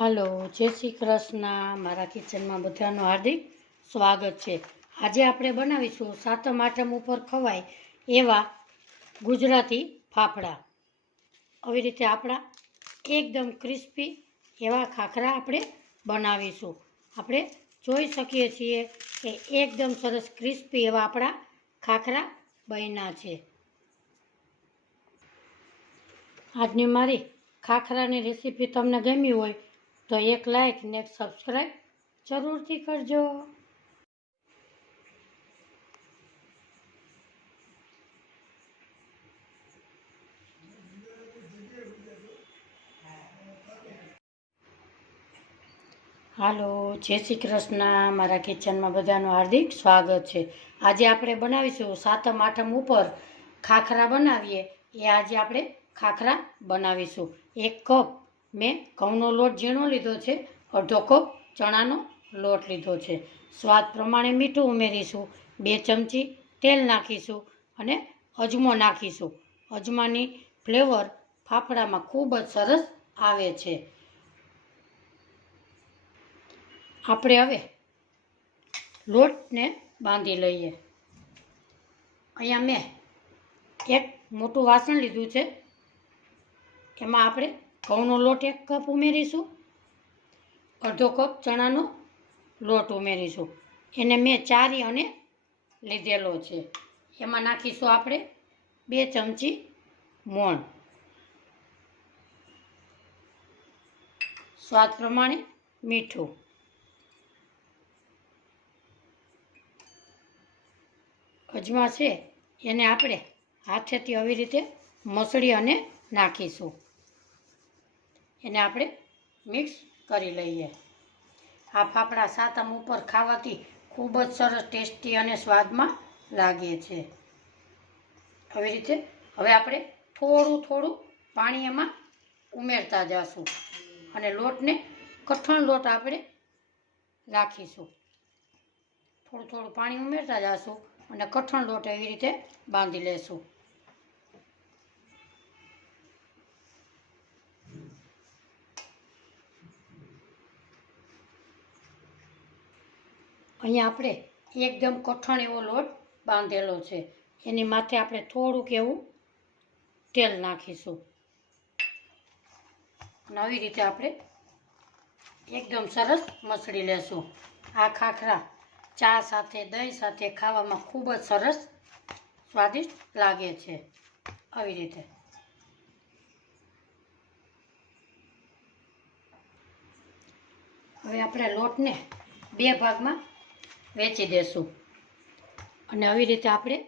હાલો, જય શ્રી કૃષ્ણ. મારા કિચનમાં બધાનું હાર્દિક સ્વાગત છે. આજે આપણે બનાવીશું સાતમ આઠમ ઉપર ખવાય એવા ગુજરાતી ફાફડા. આવી રીતે આપણા એકદમ ક્રિસ્પી એવા ખાખરા આપણે બનાવીશું. આપણે જોઈ શકીએ છીએ કે એકદમ સરસ ક્રિસ્પી એવા આપણા ખાખરા બન્યા છે. આજની મારી ખાખરાની રેસીપી તમને ગમી હોય તો એક લાઈક ને એક સબસ્ક્રાઈબ જરૂરથી કરજો. હાલો, જય શ્રી કૃષ્ણ. મારા કિચનમાં બધાનું હાર્દિક સ્વાગત છે. આજે આપણે બનાવીશું સાતમ, આઠમ ઉપર ખાખરા બનાવીએ. એ આજે આપણે ખાખરા બનાવીશું. એક કપ મેં ઘઉંનો લોટ ઝીણો લીધો છે, અડધો કપ ચણાનો લોટ લીધો છે. સ્વાદ પ્રમાણે મીઠું ઉમેરીશું, બે ચમચી તેલ નાખીશું અને અજમો નાખીશું. અજમાની ફ્લેવર ફાફડામાં ખૂબ જ સરસ આવે છે. આપણે હવે લોટને બાંધી લઈએ. અહીંયા મેં એક મોટું વાસણ લીધું છે, એમાં આપણે ઘઉંનો લોટ એક કપ ઉમેરીશું. અડધો કપ ચણાનો લોટ ઉમેરીશું. એને મેં ચારી અને લીધેલો છે. એમાં નાખીશું આપણે બે ચમચી મોણ. સ્વાદ પ્રમાણે મીઠું. અજમા છે એને આપણે હાથેથી આવી રીતે મસળી અને નાખીશું. એને આપણે મિક્સ કરી લઈએ. આ ફાફડા સાતમ ઉપર ખાવાથી ખૂબ જ સરસ ટેસ્ટી અને સ્વાદમાં લાગે છે. આવી રીતે હવે આપણે થોડું થોડું પાણી એમાં ઉમેરતા જઈશું અને લોટને કઠણ લોટ આપણે રાખીશું. થોડું થોડું પાણી ઉમેરતા જઈશું અને કઠણ લોટ એવી રીતે બાંધી લેશું. અહીંયા આપણે એકદમ કઠણ એવો લોટ બાંધેલો છે. એની માથે આપણે થોડુંક એવું તેલ નાખીશું. નવી રીતે આપણે એકદમ સરસ મસળી લેશું. આ ખાખરા ચા સાથે, દહીં સાથે ખાવામાં ખૂબ જ સરસ સ્વાદિષ્ટ લાગે છે. આવી રીતે. હવે આપણે લોટને બે ભાગમાં વેચી દેશું. અને આવી રીતે આપણે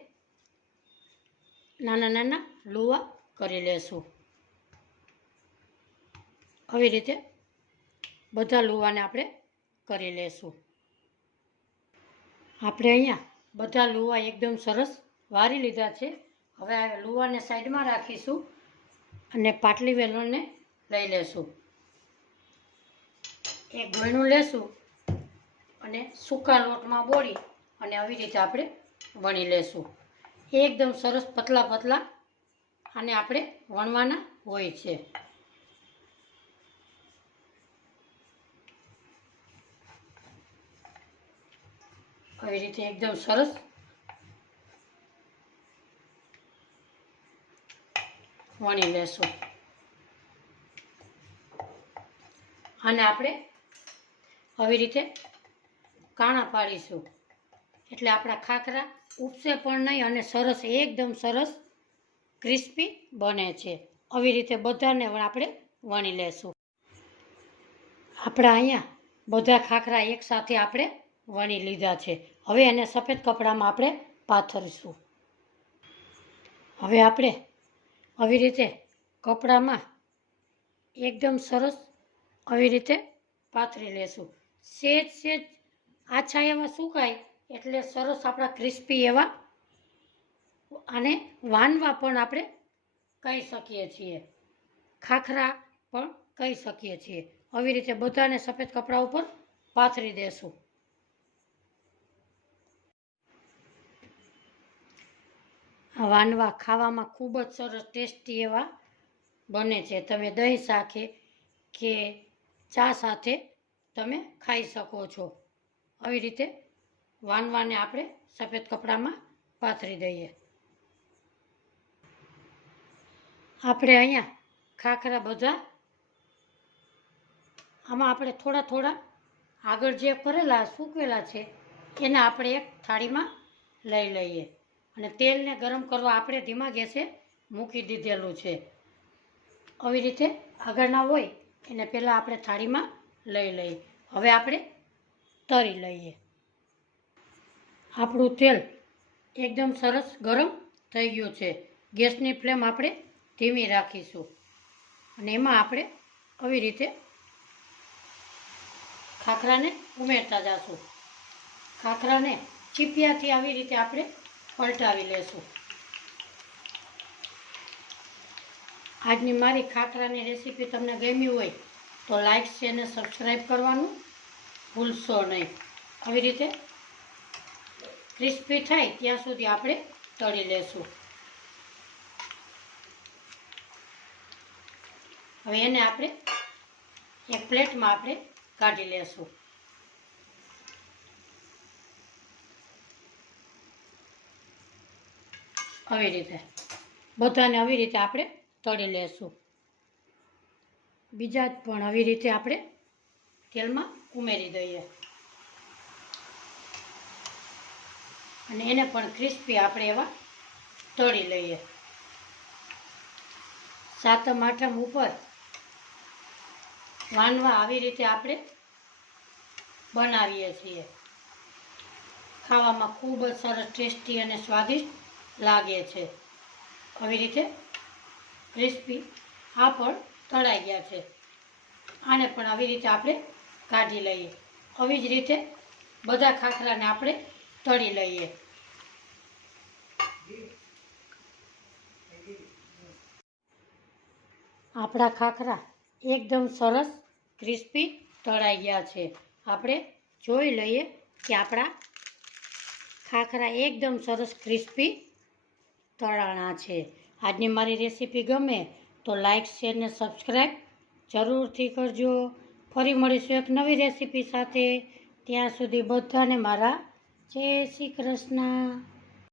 નાના નાના લુવા કરી લેશું. આવી રીતે બધા લુવાને આપણે કરી લેશું. આપણે અહીંયા બધા લુવા એકદમ સરસ વારી લીધા છે. હવે લુવાને સાઈડમાં રાખીશું અને પાટલી વેલણને લઈ લેશું. એક ગળણું લેશું અને સૂકા લોટમાં બોળી અને આવી રીતે આપણે વણી લેશું. એકદમ સરસ પતલા પતલા આને આપણે વણવાના હોય છે. આવી રીતે એકદમ સરસ વણી લેશું. અને આપણે આવી રીતે કાણા પાડીશું. એટલે આપણા ખાખરા ઉપસે પણ નહીં અને સરસ, એકદમ સરસ ક્રિસ્પી બને છે. આવી રીતે બધાને આપણે વણી લેશું. આપણા અહીંયા બધા ખાખરા એકસાથે આપણે વણી લીધા છે. હવે એને સફેદ કપડામાં આપણે પાથરીશું. હવે આપણે આવી રીતે કપડામાં એકદમ સરસ આવી રીતે પાથરી લેશું. સેજ સેજ આછા એવા સુકાય એટલે સરસ આપણા ક્રિસ્પી એવા અને વાનવા પણ આપણે કહી શકીએ છીએ. ખાખરા પણ કહી શકીએ છીએ. આવી રીતે બધાને સફેદ કપડા ઉપર પાથરી દેશું. આ વાનવા ખાવામાં ખૂબ જ સરસ ટેસ્ટી એવા બને છે. તમે દહીં સાથે કે ચા સાથે તમે ખાઈ શકો છો. આવી રીતે વાનવાને આપણે સફેદ કપડામાં પાથરી દઈએ. આપણે અહીંયા ખાખરા બધા આમાં આપણે થોડા થોડા આગળ જે કરેલા, સૂકવેલા છે, એને આપણે એક થાળીમાં લઈ લઈએ. અને તેલને ગરમ કરવા આપણે ધીમા ગેસે મૂકી દીધેલું છે. આવી રીતે આગળના હોય એને પહેલાં આપણે થાળીમાં લઈ લઈએ. હવે આપણે તરી લઈએ. આપણું તેલ એકદમ સરસ ગરમ થઈ ગયું છે. ગેસની ફ્લેમ આપણે ધીમી રાખીશું. અને એમાં આપણે આવી રીતે ખાખરાને ઉમેરતા જઈશું ખાખરાને ચીપિયાથી આવી રીતે આપણે પલટાવી લેશું. આજની મારી ખાખરાની રેસીપી તમને ગમી હોય તો લાઇક છે અને સબસ્ક્રાઈબ કરવાનું ભૂલશો નહીં. આવી રીતે ક્રિસ્પી થાય ત્યાં સુધી આપણે તળી લેશું. હવે એને આપણે એક પ્લેટમાં આપણે કાઢી લેશું. આવી રીતે. બધાને આવી રીતે આપણે તળી લેશું. બીજા પણ આવી રીતે આપણે તેલમાં ઉમેરી દઈએ. અને એને પણ ક્રિસ્પી આપણે એવા તળી લઈએ. સાતમ, આઠમ ઉપર વાનવા આવી રીતે આપણે બનાવીએ છીએ. ખાવામાં ખૂબ જ સરસ ટેસ્ટી અને સ્વાદિષ્ટ લાગે છે. આવી રીતે ક્રિસ્પી આ પણ તળાઈ ગયા છે. આને પણ આવી રીતે આપણે કાઢી લઈએ. આવી જ રીતે બધા ખાખરાને આપણે તળી લઈએ. આપણા ખાખરા એકદમ સરસ, ક્રિસ્પી તળાઈ ગયા છે. આપણે જોઈ લઈએ કે આપણા ખાખરા એકદમ સરસ, ક્રિસ્પી તળાણા છે. આજની મારી રેસીપી ગમે તો લાઈક, શેર ને સબસ્ક્રાઈબ જરૂરથી કરજો. ફરી મળીશું એક નવી રેસીપી સાથે. ત્યાં સુધી બધાને મારા જય શ્રી કૃષ્ણ.